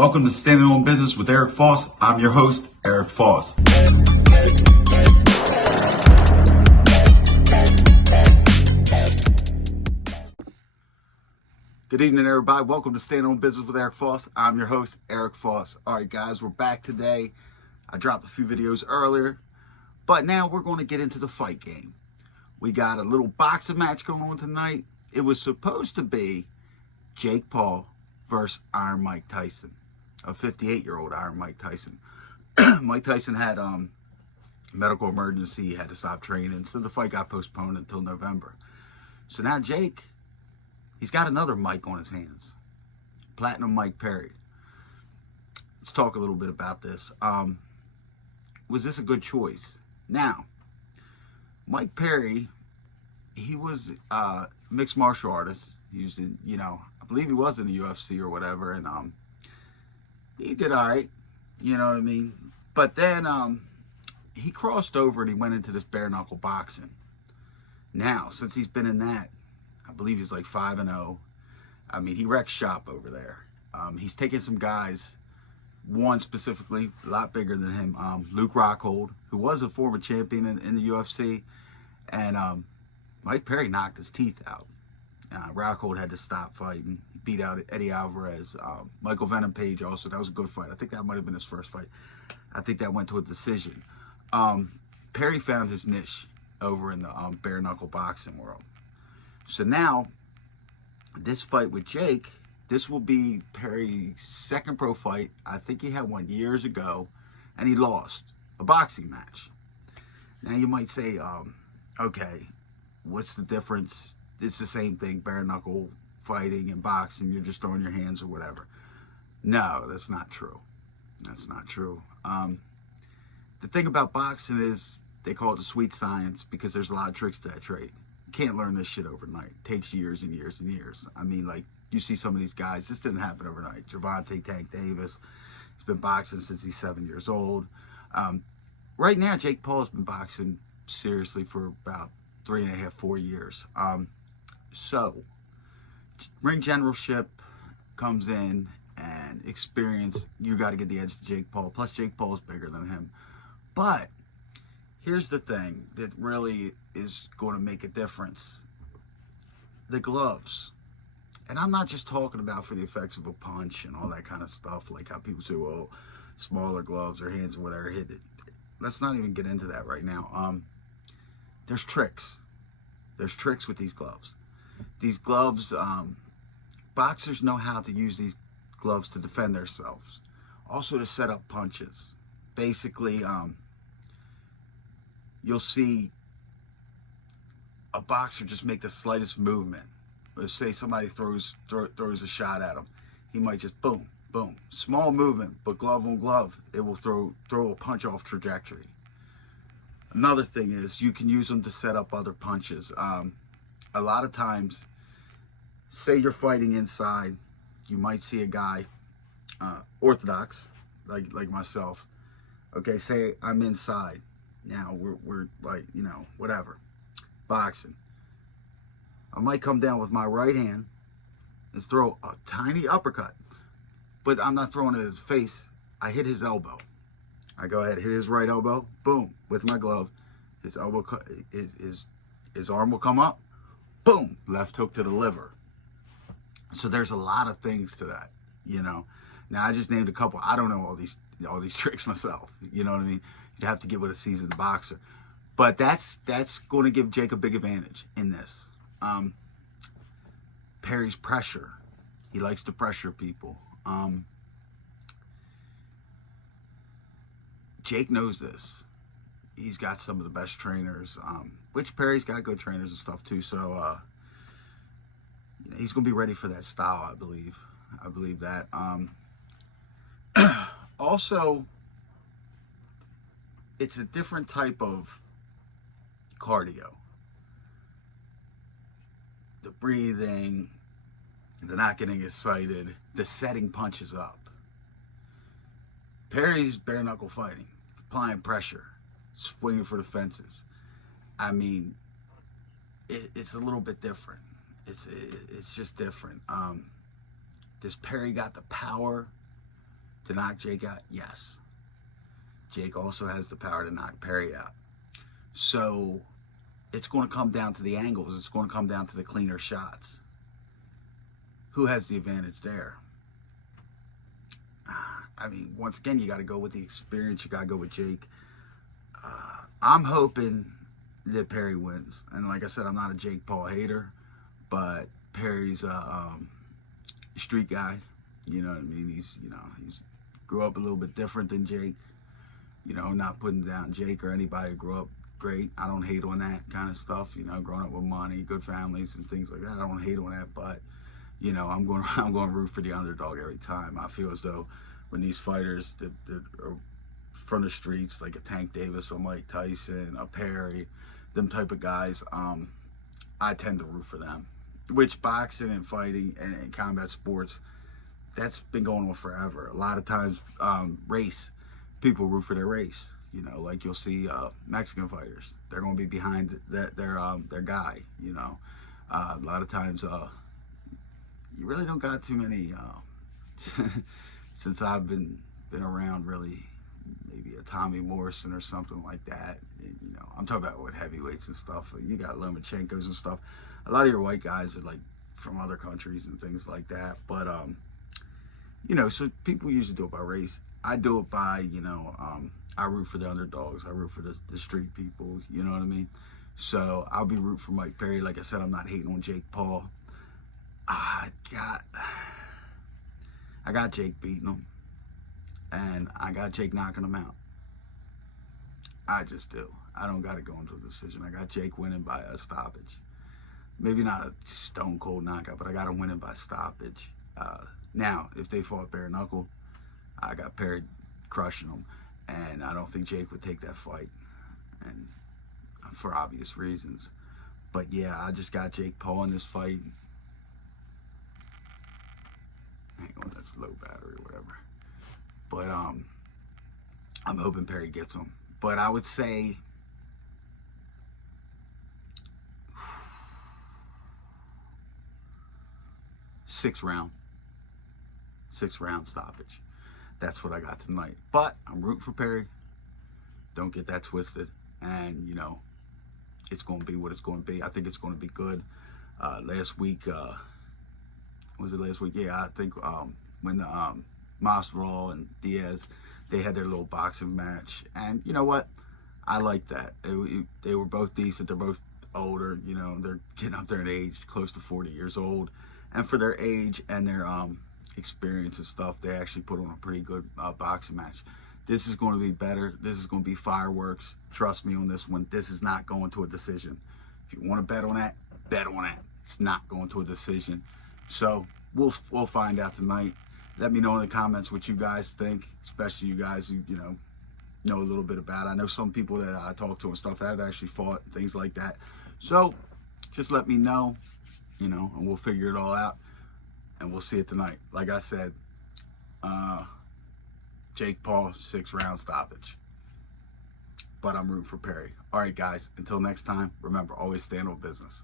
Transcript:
Welcome to Standing on Business with Eric Foss. I'm your host, Eric Foss. Good evening, everybody. Welcome to Standing on Business with Eric Foss. I'm your host, Eric Foss. All right, guys, we're back today. I dropped a few videos earlier, but now we're going to get into the fight game. We got a little boxing match going on tonight. It was supposed to be Jake Paul versus Iron Mike Tyson, a 58-year-old Iron Mike Tyson. Mike Tyson had medical emergency. He had to stop training, so the fight got postponed until November. So now Jake, he's got another Mike on his hands, Platinum Mike Perry. Let's talk a little bit about this. Was this a good choice? Now, Mike Perry, he was a mixed martial artist. He was in, I believe he was in the UFC or whatever, and he did all right, you know what I mean? But then he crossed over and he went into this bare knuckle boxing. Now, since he's been in that, I believe he's like 5-0. I mean, he wrecks shop over there. He's taken some guys, one specifically, a lot bigger than him, Luke Rockhold, who was a former champion in the UFC, and Mike Perry knocked his teeth out. Rockhold had to stop fighting. He beat out Eddie Alvarez. Michael Venom Page also, that was a good fight. I think that might have been his first fight. I think that went to a decision. Perry found his niche over in the bare knuckle boxing world. So now, this fight with Jake, this will be Perry's second pro fight. I think he had one years ago, and he lost a boxing match. Now you might say, okay, what's the difference? It's the same thing, bare knuckle fighting and boxing. You're just throwing your hands or whatever. No, that's not true. That's not true. The thing about boxing is they call it the sweet science because there's a lot of tricks to that trade. You can't learn this shit overnight. It takes years and years and years. I mean, like, you see some of these guys, this didn't happen overnight. Gervonta Tank Davis, he's been boxing since he's 7 years old. Right now, Jake Paul has been boxing seriously for about 3.5, 4 years. So, ring generalship comes in and experience, you got to get the edge to Jake Paul. Plus, Jake Paul is bigger than him. But here's the thing that really is going to make a difference. The gloves. And I'm not just talking about for the effects of a punch and all that kind of stuff, like how people say, well, smaller gloves or hands or whatever. Let's not even get into that right now. There's tricks. There's tricks with these gloves. These gloves, boxers know how to use these gloves to defend themselves. Also to set up punches. Basically, you'll see a boxer just make the slightest movement. Let's say somebody throws a shot at him. He might just boom, boom. Small movement, but glove on glove, it will throw a punch off trajectory. Another thing is you can use them to set up other punches. A lot of times, say you're fighting inside, you might see a guy, orthodox, like myself. Okay, say I'm inside. Now we're like, whatever, boxing. I might come down with my right hand and throw a tiny uppercut, but I'm not throwing it at his face. I hit his elbow. I go ahead, hit his right elbow, boom, with my glove. His elbow, his arm will come up, boom, left hook to the liver. So there's a lot of things to that, Now I just named a couple. I don't know all these tricks myself. You know what I mean? You'd have to get with a seasoned boxer. But that's going to give Jake a big advantage in this. Perry's pressure. He likes to pressure people. Jake knows this. He's got some of the best trainers, which Perry's got good trainers and stuff too. So he's going to be ready for that style, I believe. I believe that. Also, it's a different type of cardio. The breathing, the not getting excited, the setting punches up. Perry's bare knuckle fighting, applying pressure, swinging for the fences. I mean, it's a little bit different. It's just different. Does Perry got the power to knock Jake out? Yes. Jake also has the power to knock Perry out. So it's going to come down to the angles. It's going to come down to the cleaner shots. Who has the advantage there? I mean, once again, you got to go with the experience. You got to go with Jake. I'm hoping that Perry wins. And like I said, I'm not a Jake Paul hater, but Perry's a street guy. You know what I mean? He's grew up a little bit different than Jake. You know, not putting down Jake or anybody who grew up great. I don't hate on that kind of stuff. You know, growing up with money, good families, and things like that. I don't hate on that, but you know, I'm going to root for the underdog every time. I feel as though when these fighters that are from the streets, like a Tank Davis, a Mike Tyson, a Perry, them type of guys, I tend to root for them. Which boxing and fighting and combat sports, that's been going on forever. A lot of times, race, people root for their race. You know, like you'll see Mexican fighters, they're going to be behind their guy. You know, a lot of times you really don't got too many since I've been around, really. Maybe a Tommy Morrison or something like that. And, you know, I'm talking about with heavyweights and stuff. You got Lomachenkos and stuff. A lot of your white guys are like from other countries and things like that. But you know, so people usually do it by race. I do it by, you know, I root for the underdogs. I root for the street people. You know what I mean? So I'll be rooting for Mike Perry. Like I said, I'm not hating on Jake Paul. I got Jake beating him, and I got Jake knocking him out. I just do. I don't got to go into a decision. I got Jake winning by a stoppage. Maybe not a stone cold knockout, but I got him winning by stoppage. Now, if they fought bare knuckle, I got Perry crushing him, and I don't think Jake would take that fight, and for obvious reasons. But yeah, I just got Jake Paul in this fight. Hang on, that's low battery or whatever. But I'm hoping Perry gets him. But I would say 6 round stoppage. That's what I got tonight. But I'm rooting for Perry. Don't get that twisted. And you know, it's going to be what it's going to be. I think it's going to be good. Last week, was it last week? Yeah, I think when the Masvidal and Diaz, they had their little boxing match, and you know what? I like that. They were both decent. They're both older. You know, they're getting up there in age, close to 40 years old, and for their age and their experience and stuff, they actually put on a pretty good boxing match. This is going to be better. This is going to be fireworks. Trust me on this one. This is not going to a decision. If you want to bet on that, bet on that. It's not going to a decision. So we'll find out tonight. Let me know in the comments what you guys think, especially you guys who know a little bit about it. I know some people that I talk to and stuff have actually fought, things like that. So just let me know, you know, and we'll figure it all out, and we'll see it tonight. Like I said, Jake Paul, 6 round stoppage. But I'm rooting for Perry. All right, guys, until next time, remember, always stand on business.